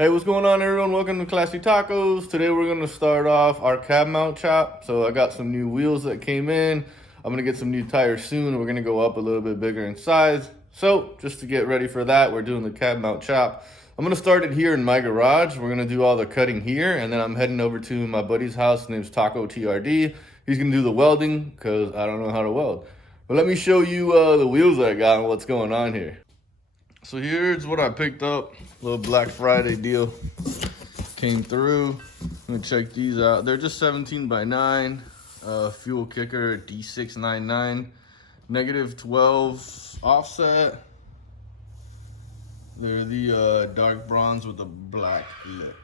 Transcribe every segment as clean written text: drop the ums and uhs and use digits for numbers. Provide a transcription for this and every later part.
Hey, what's going on, everyone? Welcome to Classy Tacos. Today we're going to start off our cab mount chop. So I got some new wheels that came in. I'm going to get some new tires soon. We're going to go up a little bit bigger in size. So just to get ready for that, we're doing the cab mount chop. I'm going to start it here in my garage. We're going to do all the cutting here, and then I'm heading over to my buddy's house. His name's Taco TRD. He's going to do the welding because I don't know how to weld. But let me show you the wheels that I got and what's going on here. So here's what I picked up. Little Black Friday deal came through. Let me check these out. They're just 17x9. Fuel kicker D699. -12 offset. They're the dark bronze with a black lip.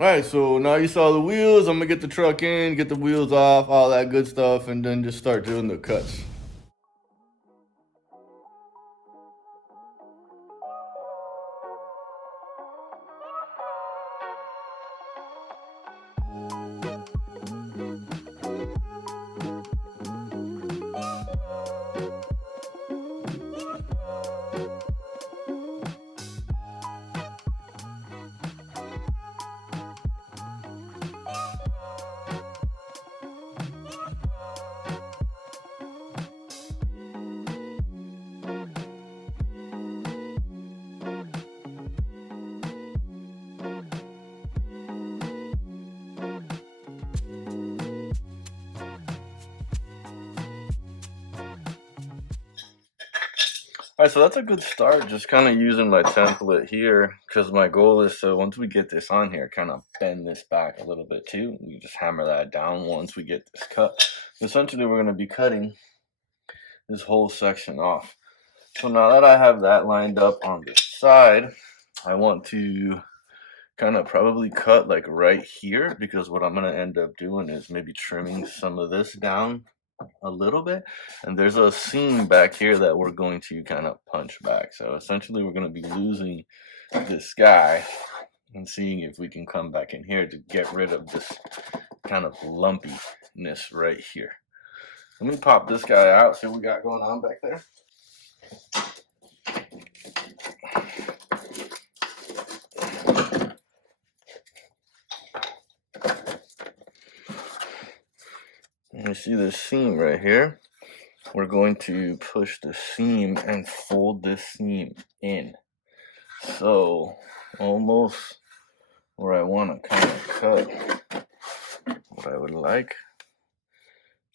Alright, so now you saw the wheels. I'm gonna get the truck in, get the wheels off, all that good stuff, and then just start doing the cuts. All right, so that's a good start, just kind of using my template here, because my goal is to, once we get this on here, kind of bend this back a little bit too. We just hammer that down once we get this cut. Essentially, we're going to be cutting this whole section off. So now that I have that lined up on the side, I want to kind of probably cut like right here, because what I'm going to end up doing is maybe trimming some of this down a little bit, and there's a seam back here that we're going to kind of punch back. So essentially we're going to be losing this guy and seeing if we can come back in here to get rid of this kind of lumpiness right here. Let me pop this guy out, see what we got going on back there. You see this seam right here? We're going to push the seam and fold this seam in. So almost where I want to kind of cut, what I would like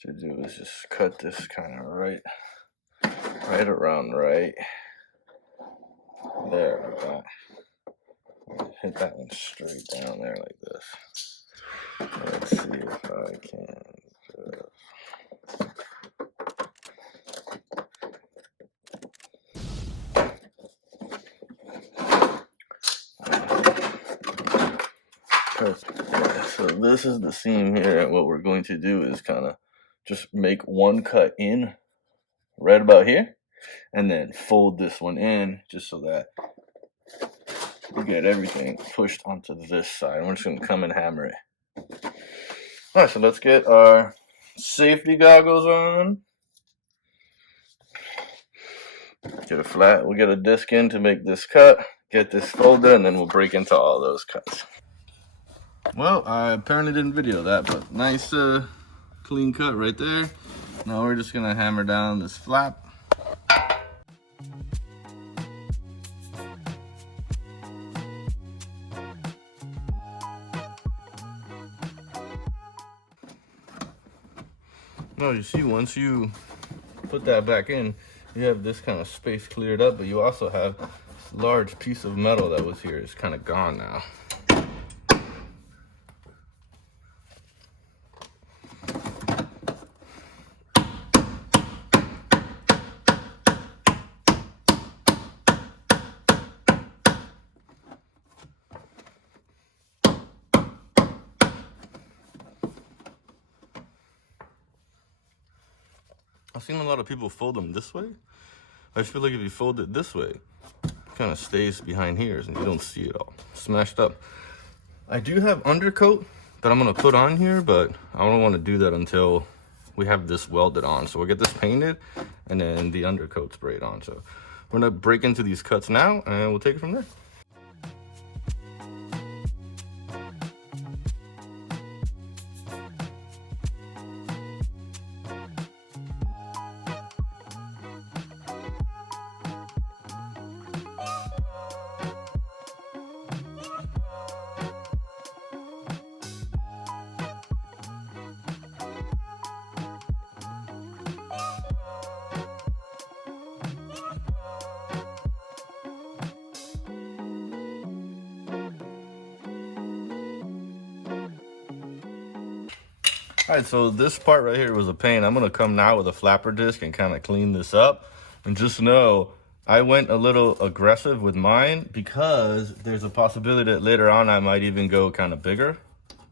to do is just cut this kind of right around right there like that. Hit that one straight down there like this. Let's see if I can so this is the seam here, and what we're going to do is kind of just make one cut in right about here, and then fold this one in just so that we get everything pushed onto this side. We're just going to come and hammer it. All right, so let's get our safety goggles on. Get a flat, we'll get a disc in to make this cut, get this folded, and then we'll break into all those cuts. Well, I apparently didn't video that, but nice clean cut right there. Now we're just gonna hammer down this flap. Now you see, once you put that back in, you have this kind of space cleared up, but you also have this large piece of metal that was here. It's kind of gone now. I've seen a lot of people fold them this way. I just feel like if you fold it this way, it kind of stays behind here and you don't see it all smashed up. I do have undercoat that I'm gonna put on here, but I don't want to do that until we have this welded on. So we'll get this painted and then the undercoat sprayed on. So we're gonna break into these cuts now and we'll take it from there. All right, so this part right here was a pain. I'm gonna come now with a flapper disc and kind of clean this up. And just know, I went a little aggressive with mine because there's a possibility that later on I might even go kind of bigger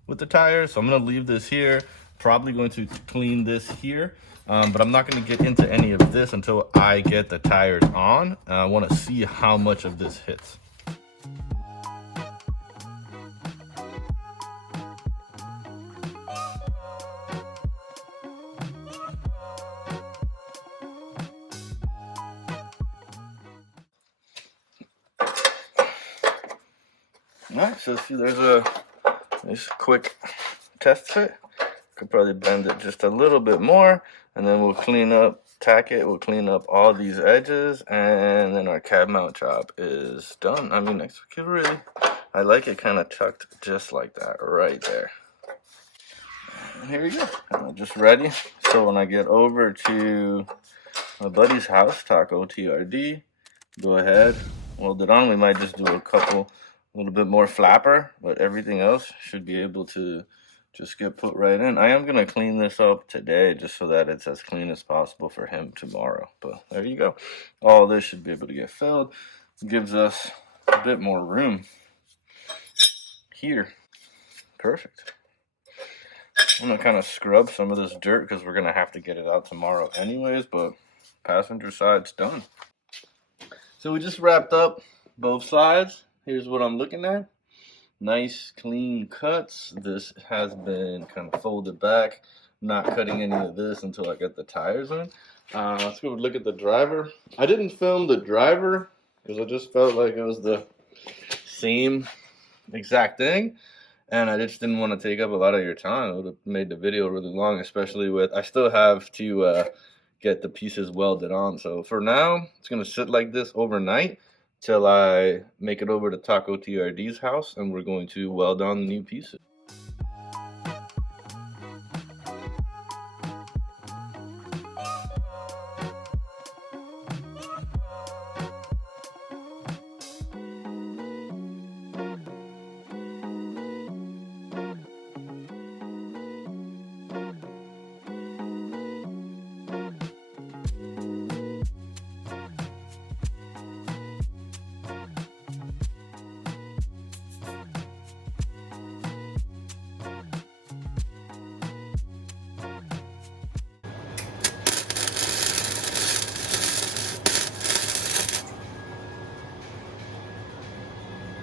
with the tires. So I'm gonna leave this here, probably going to clean this here. But I'm not gonna get into any of this until I get the tires on. I wanna see how much of this hits. All right, so see, there's a nice quick test fit. Could probably bend it just a little bit more, and then we'll clean up, tack it, we'll clean up all these edges, and then our cab mount job is done. I mean, I like it kind of tucked just like that, right there. And here we go, just ready. So when I get over to my buddy's house, Taco TRD, go ahead, weld it on. We might just do a little bit more flapper, but everything else should be able to just get put right in. I am gonna clean this up today just so that it's as clean as possible for him tomorrow. But there you go. All this should be able to get filled. Gives us a bit more room here. Perfect. I'm gonna kind of scrub some of this dirt because we're gonna have to get it out tomorrow anyways, but passenger side's done. So we just wrapped up both sides. Here's what I'm looking at. Nice clean cuts. This has been kind of folded back. Not cutting any of this until I get the tires in. Let's go look at the driver. I didn't film the driver because I just felt like it was the same exact thing, and I just didn't want to take up a lot of your time. It would have made the video really long, especially with I still have to get the pieces welded on. So for now, it's gonna sit like this overnight till I make it over to Taco TRD's house, and we're going to weld on the new pieces.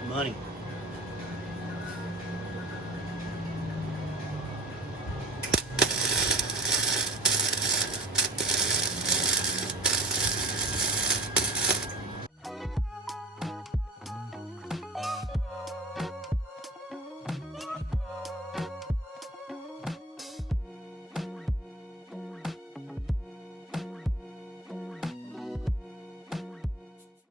Money.